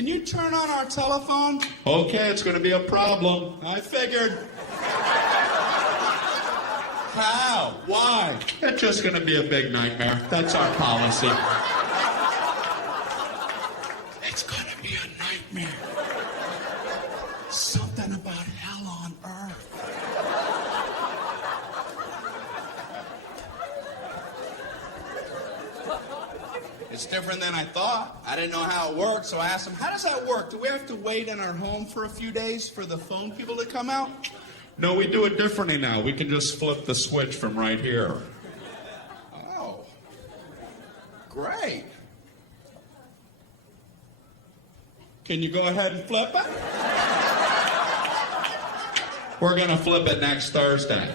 Can you turn on our telephone? Okay, it's going to be a problem. I figured. How? Why? It's just going to be a big nightmare. That's our policy. It's gonna be a nightmare. Something about hell on earth. It's different than I thought. I didn't know how it worked, so I asked him, how does that work? Do we have to wait in our home for a few days for the phone people to come out? No, we do it differently now. We can just flip the switch from right here. Oh. Great. Can you go ahead and flip it? We're going to flip it next Thursday.